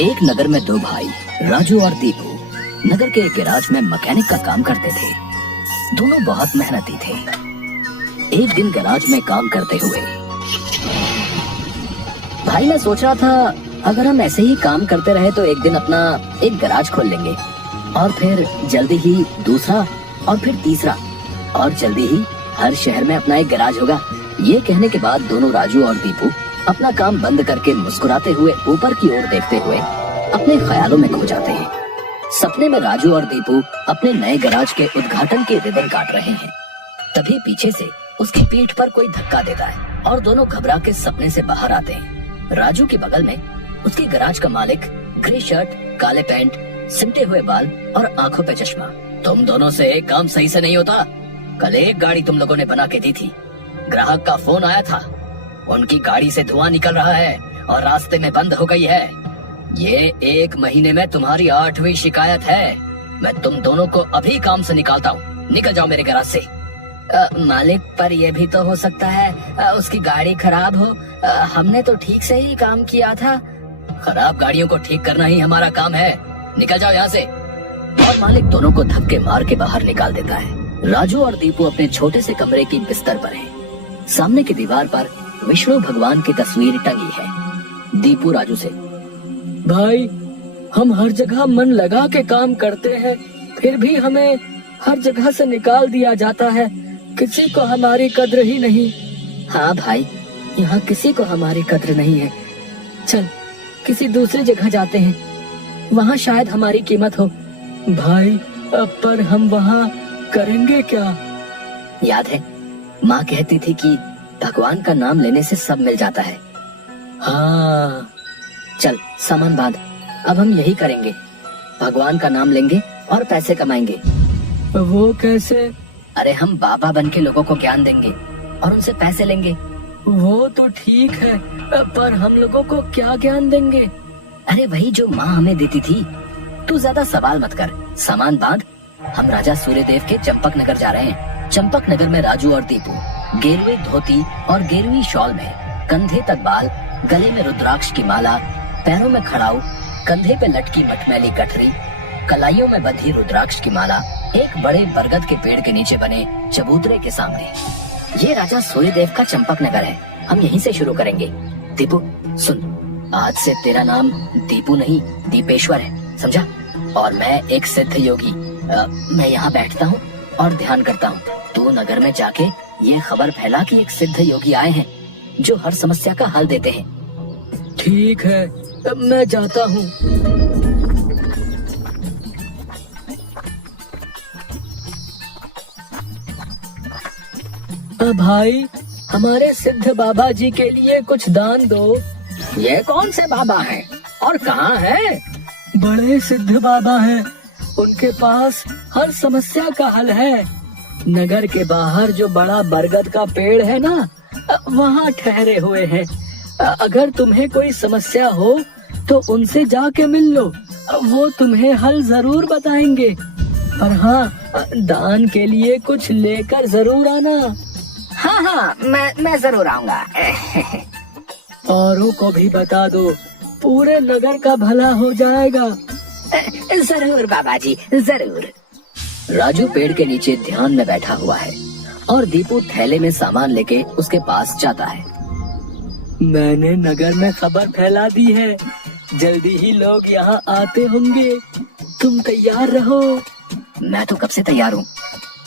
एक नगर में दो भाई राजू और दीपू नगर के एक गैराज में मैकेनिक का काम करते थे। दोनों बहुत मेहनती थे। एक दिन गैराज में काम करते हुए भाई मैं सोच रहा था अगर हम ऐसे ही काम करते रहे तो एक दिन अपना एक गैराज खोल लेंगे और फिर जल्दी ही दूसरा और फिर तीसरा और जल्दी ही हर शहर में अपना एक गैराज होगा। ये कहने के बाद दोनों राजू और दीपू अपना काम बंद करके मुस्कुराते हुए ऊपर की ओर देखते हुए अपने ख्यालों में खो जाते हैं। सपने में राजू और दीपू अपने नए गैराज के उद्घाटन की रिबन काट रहे हैं। तभी पीछे से उसकी पीठ पर कोई धक्का देता है और दोनों घबरा के सपने से बाहर आते हैं। राजू के बगल में उसके गैराज का मालिक, ग्रे शर्ट, काले पैंट, सिमटे हुए बाल और आंखों पे चश्मा। तुम दोनों से एक काम सही से नहीं होता। कल एक गाड़ी तुम लोगों ने बना के दी थी। ग्राहक का फोन आया था, उनकी गाड़ी से धुआं निकल रहा है और रास्ते में बंद हो गई है। ये 1 महीने में तुम्हारी 8वीं शिकायत है। मैं तुम दोनों को अभी काम से निकालता हूँ। निकल जाओ मेरे गैराज से। मालिक, पर यह भी तो हो सकता है उसकी गाड़ी खराब हो। हमने तो ठीक से ही काम किया था। खराब गाड़ियों को ठीक करना ही हमारा काम है। निकल जाओ यहाँ से। और मालिक दोनों को धक्के मार के बाहर निकाल देता है। राजू और दीपू अपने छोटे से कमरे की बिस्तर पर हैं। सामने की दीवार पर विष्णु भगवान की तस्वीर टंगी है। दीपू राजू से, भाई हम हर जगह मन लगा के काम करते हैं, फिर भी हमें हर जगह से निकाल दिया जाता है। किसी को हमारी कद्र ही नहीं। हाँ भाई, यहाँ किसी को हमारी कद्र नहीं है। चल किसी दूसरी जगह जाते हैं, वहाँ शायद हमारी कीमत हो। भाई अब पर हम वहाँ करेंगे क्या? याद है माँ कहती थी कि भगवान का नाम लेने से सब मिल जाता है। हाँ चल सामान बांध, अब हम यही करेंगे। भगवान का नाम लेंगे और पैसे कमाएंगे। वो कैसे? अरे हम बाबा बन के लोगों को ज्ञान देंगे और उनसे पैसे लेंगे। वो तो ठीक है, पर हम लोगों को क्या ज्ञान देंगे? अरे वही जो माँ हमें देती थी। तू ज्यादा सवाल मत कर, सामान बांध। हम राजा सूर्यदेव के चंपक नगर जा रहे हैं। चंपक नगर में राजू और दीपू गेरुए धोती और गेरुई शॉल में, कंधे तक बाल, गले में रुद्राक्ष की माला, पैरों में खड़ाऊ, कंधे पे लटकी मटमैली गठरी, कलाइयों में बंधी रुद्राक्ष की माला, एक बड़े बरगद के पेड़ के नीचे बने चबूतरे के सामने। ये राजा सूर्यदेव का चंपक नगर है। हम यहीं से शुरू करेंगे। दीपू सुन, आज से तेरा नाम दीपू नहीं दीपेश्वर है, समझा? और मैं एक सिद्ध योगी। मैं यहाँ बैठता हूँ और ध्यान करता हूँ। तू नगर में जाके ये खबर फैला कि एक सिद्ध योगी आए हैं जो हर समस्या का हल देते हैं। ठीक है, अब मैं जाता हूँ। भाई हमारे सिद्ध बाबा जी के लिए कुछ दान दो। ये कौन से बाबा हैं और कहाँ हैं? बड़े सिद्ध बाबा हैं, उनके पास हर समस्या का हल है। नगर के बाहर जो बड़ा बरगद का पेड़ है ना, वहाँ ठहरे हुए हैं। अगर तुम्हें कोई समस्या हो तो उनसे जाके मिल लो, वो तुम्हें हल जरूर बताएंगे। पर हाँ, दान के लिए कुछ लेकर जरूर आना। हाँ, मैं जरूर आऊंगा। औरों को भी बता दो, पूरे नगर का भला हो जाएगा। जरूर बाबा जी, जरूर। राजू पेड़ के नीचे ध्यान में बैठा हुआ है और दीपू थैले में सामान लेके उसके पास जाता है। मैंने नगर में खबर फैला दी है, जल्दी ही लोग यहाँ आते होंगे। तुम तैयार रहो। मैं तो कब से तैयार हूँ,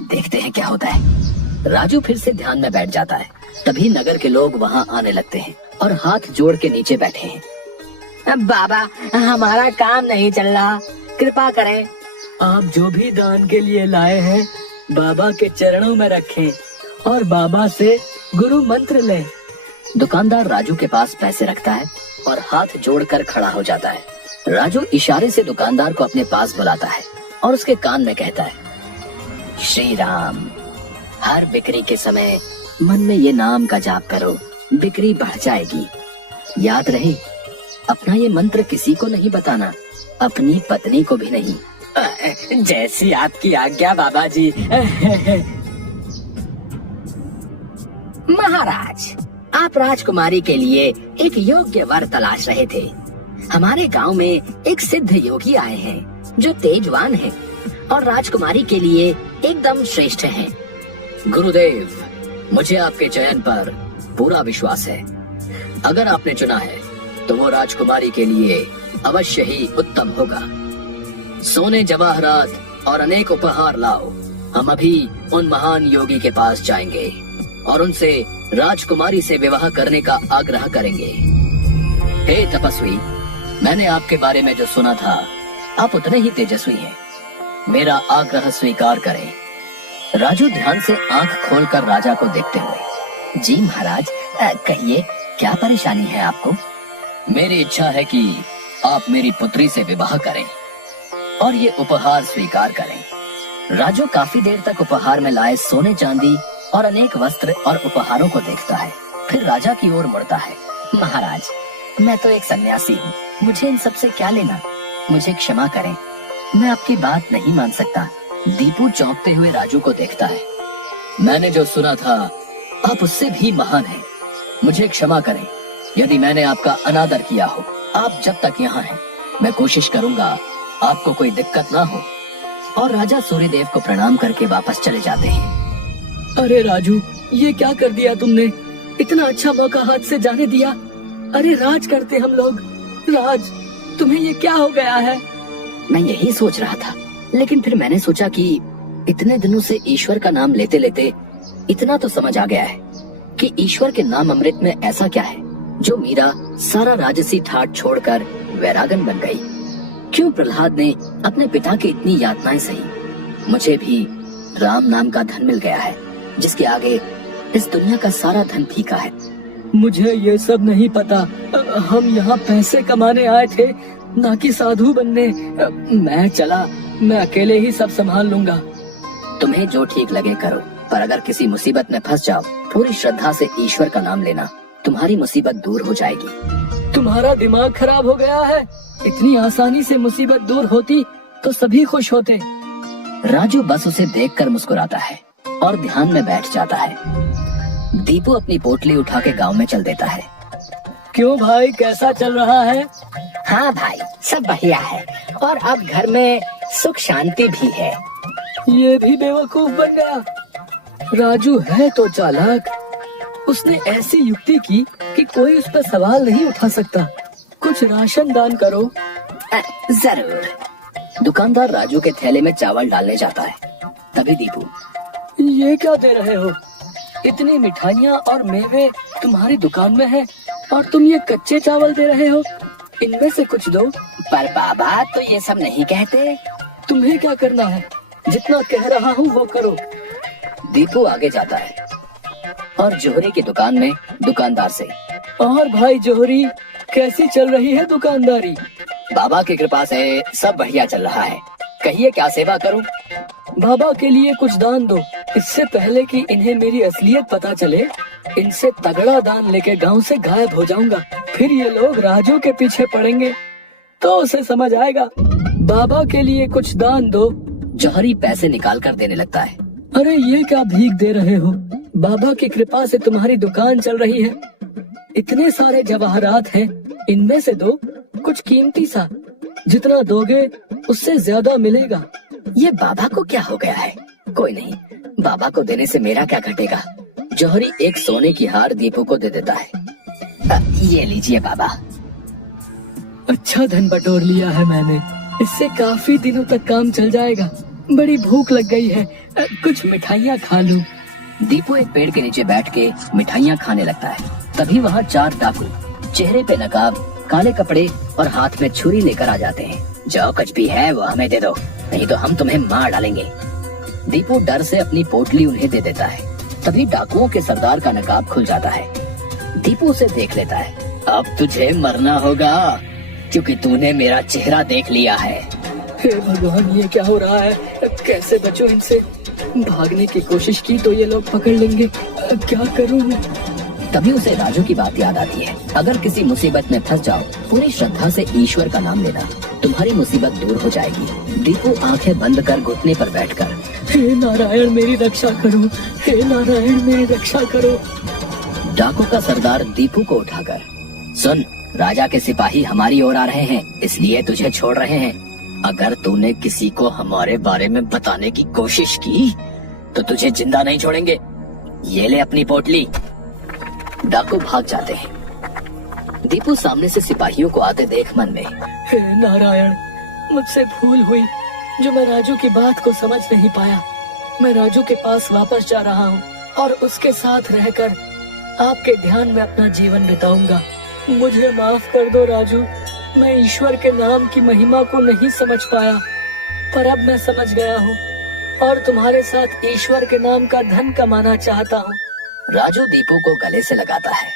देखते हैं क्या होता है। राजू फिर से ध्यान में बैठ जाता है। तभी नगर के लोग वहाँ आने लगते हैं और हाथ जोड़ के नीचे बैठे हैं। बाबा, हमारा काम नहीं चल रहा, कृपा करें। आप जो भी दान के लिए लाए हैं बाबा के चरणों में रखें और बाबा से गुरु मंत्र लें। दुकानदार राजू के पास पैसे रखता है और हाथ जोड़कर खड़ा हो जाता है। राजू इशारे से दुकानदार को अपने पास बुलाता है और उसके कान में कहता है, श्री राम, हर बिक्री के समय मन में ये नाम का जाप करो, बिक्री बढ़ जाएगी। याद रहे, अपना ये मंत्र किसी को नहीं बताना, अपनी पत्नी को भी नहीं। जैसी आपकी आज्ञा बाबा जी। महाराज, आप राजकुमारी के लिए एक योग्य वर तलाश रहे थे। हमारे गांव में एक सिद्ध योगी आए हैं जो तेजवान है और राजकुमारी के लिए एकदम श्रेष्ठ हैं। गुरुदेव, मुझे आपके चयन पर पूरा विश्वास है। अगर आपने चुना है तो वो राजकुमारी के लिए अवश्य ही उत्तम होगा। सोने जवाहरात और अनेक उपहार लाओ। हम अभी उन महान योगी के पास जाएंगे और उनसे राजकुमारी से विवाह करने का आग्रह करेंगे। हे तपस्वी, मैंने आपके बारे में जो सुना था, आप उतने ही तेजस्वी हैं। मेरा आग्रह स्वीकार करें। राजू ध्यान से आंख खोलकर राजा को देखते हुए, जी महाराज, कहिए क्या परेशानी है आपको? मेरी इच्छा है कि आप मेरी पुत्री से विवाह करें और ये उपहार स्वीकार करें। राजू काफी देर तक उपहार में लाए सोने चांदी और अनेक वस्त्र और उपहारों को देखता है, फिर राजा की ओर मुड़ता है। महाराज, मैं तो एक सन्यासी हूँ, मुझे इन सब से क्या लेना? मुझे क्षमा करें, मैं आपकी बात नहीं मान सकता। दीपू चौंकते हुए राजू को देखता है। मैंने जो सुना था, आप उससे भी महान हैं। मुझे क्षमा करें यदि मैंने आपका अनादर किया हो। आप जब तक यहाँ हैं, मैं कोशिश करूंगा आपको कोई दिक्कत ना हो। और राजा सूर्यदेव को प्रणाम करके वापस चले जाते हैं। अरे राजू, ये क्या कर दिया तुमने? इतना अच्छा मौका हाथ से जाने दिया। अरे राज करते हम लोग। राज, तुम्हें ये क्या हो गया है? मैं यही सोच रहा था, लेकिन फिर मैंने सोचा कि इतने दिनों से ईश्वर का नाम लेते लेते इतना तो समझ आ गया है कि ईश्वर के नाम अमृत में ऐसा क्या है जो मीरा सारा राजसी ठाट छोड़कर वैरागन बन गई। क्यों प्रहलाद ने अपने पिता की इतनी यातनाएं सही? मुझे भी राम नाम का धन मिल गया है जिसके आगे इस दुनिया का सारा धन फीका है। मुझे ये सब नहीं पता। हम यहाँ पैसे कमाने आए थे, ना कि साधु बनने। मैं चला, मैं अकेले ही सब संभाल लूंगा। तुम्हें जो ठीक लगे करो, पर अगर किसी मुसीबत में फंस जाओ, पूरी श्रद्धा से ईश्वर का नाम लेना, तुम्हारी मुसीबत दूर हो जाएगी। तुम्हारा दिमाग खराब हो गया है। इतनी आसानी से मुसीबत दूर होती तो सभी खुश होते। राजू बस उसे देखकर मुस्कुराता है और ध्यान में बैठ जाता है। दीपू अपनी पोटली उठा के गाँव में चल देता है। क्यों भाई, कैसा चल रहा है? हाँ भाई, सब बढ़िया है और अब घर में सुख शांति भी है। ये भी बेवकूफ बन गया। राजू है तो चालाक। उसने ऐसी युक्ति की कि कोई उस पर सवाल नहीं उठा सकता। कुछ राशन दान करो। जरूर। दुकानदार राजू के थैले में चावल डालने जाता है। तभी दीपू, ये क्या दे रहे हो? इतनी मिठाइयाँ और मेवे तुम्हारी दुकान में है और तुम ये कच्चे चावल दे रहे हो? इनमें से कुछ दो। पर बाबा तो ये सब नहीं कहते। तुम्हें क्या करना है? जितना कह रहा हूँ वो करो। दीपू आगे जाता है और जोहरी की दुकान में दुकानदार से, और भाई जोहरी, कैसी चल रही है दुकानदारी? बाबा की कृपा से सब बढ़िया चल रहा है। कहिए क्या सेवा करूं? बाबा के लिए कुछ दान दो। इससे पहले कि इन्हें मेरी असलियत पता चले, इनसे तगड़ा दान लेके गांव से गायब हो जाऊंगा। फिर ये लोग राजू के पीछे पड़ेंगे तो उसे समझ आएगा। बाबा के लिए कुछ दान दो। जौहरी पैसे निकाल कर देने लगता है। अरे ये क्या भीख दे रहे हो? बाबा की कृपा से तुम्हारी दुकान चल रही है। इतने सारे जवाहरात हैं, इनमें से दो, कुछ कीमती सा। जितना दोगे उससे ज्यादा मिलेगा। ये बाबा को क्या हो गया है? कोई नहीं, बाबा को देने से मेरा क्या घटेगा। जौहरी एक सोने की हार दीपू को दे देता है। ये लीजिए बाबा। अच्छा धन बटोर लिया है मैंने। इससे काफी दिनों तक काम चल जाएगा। बड़ी भूख लग गई है, कुछ मिठाइयाँ खा लूं। दीपू एक पेड़ के नीचे बैठ के मिठाइयाँ खाने लगता है। तभी वहाँ 4 डाकू चेहरे पे नकाब, काले कपड़े और हाथ में छुरी लेकर आ जाते हैं। जो कुछ भी है वो हमें दे दो, नहीं तो हम तुम्हें मार डालेंगे। दीपू डर से अपनी पोटली उन्हें दे देता है। तभी डाकुओं के सरदार का नकाब खुल जाता है। दीपू उसे देख लेता है। अब तुझे मरना होगा क्योंकि तूने मेरा चेहरा देख लिया है। हे भगवान, ये क्या हो रहा है? कैसे बचूं इनसे? भागने की कोशिश की तो ये लोग पकड़ लेंगे। क्या करूं? तभी उसे राजू की बात याद आती है। अगर किसी मुसीबत में फंस जाओ, पूरी श्रद्धा से ईश्वर का नाम लेना, तुम्हारी मुसीबत दूर हो जाएगी। दीपू आंखें बंद कर घुटने पर बैठकर, हे नारायण मेरी रक्षा करो, हे नारायण मेरी रक्षा करो। डाकू का सरदार दीपू को उठाकर, सुन, राजा के सिपाही हमारी ओर आ रहे हैं, इसलिए तुझे छोड़ रहे हैं। अगर तूने किसी को हमारे बारे में बताने की कोशिश की तो तुझे जिंदा नहीं छोड़ेंगे। ये ले अपनी पोटली। डाकू भाग जाते हैं। दीपू सामने से सिपाहियों को आते देख मन में, हे नारायण, मुझसे भूल हुई जो मैं राजू की बात को समझ नहीं पाया। मैं राजू के पास वापस जा रहा हूँ और उसके साथ रहकर आपके ध्यान में अपना जीवन बिताऊंगा। मुझे माफ कर दो राजू, मैं ईश्वर के नाम की महिमा को नहीं समझ पाया, पर अब मैं समझ गया हूँ और तुम्हारे साथ ईश्वर के नाम का धन कमाना चाहता हूँ। राजू दीपू को गले से लगाता है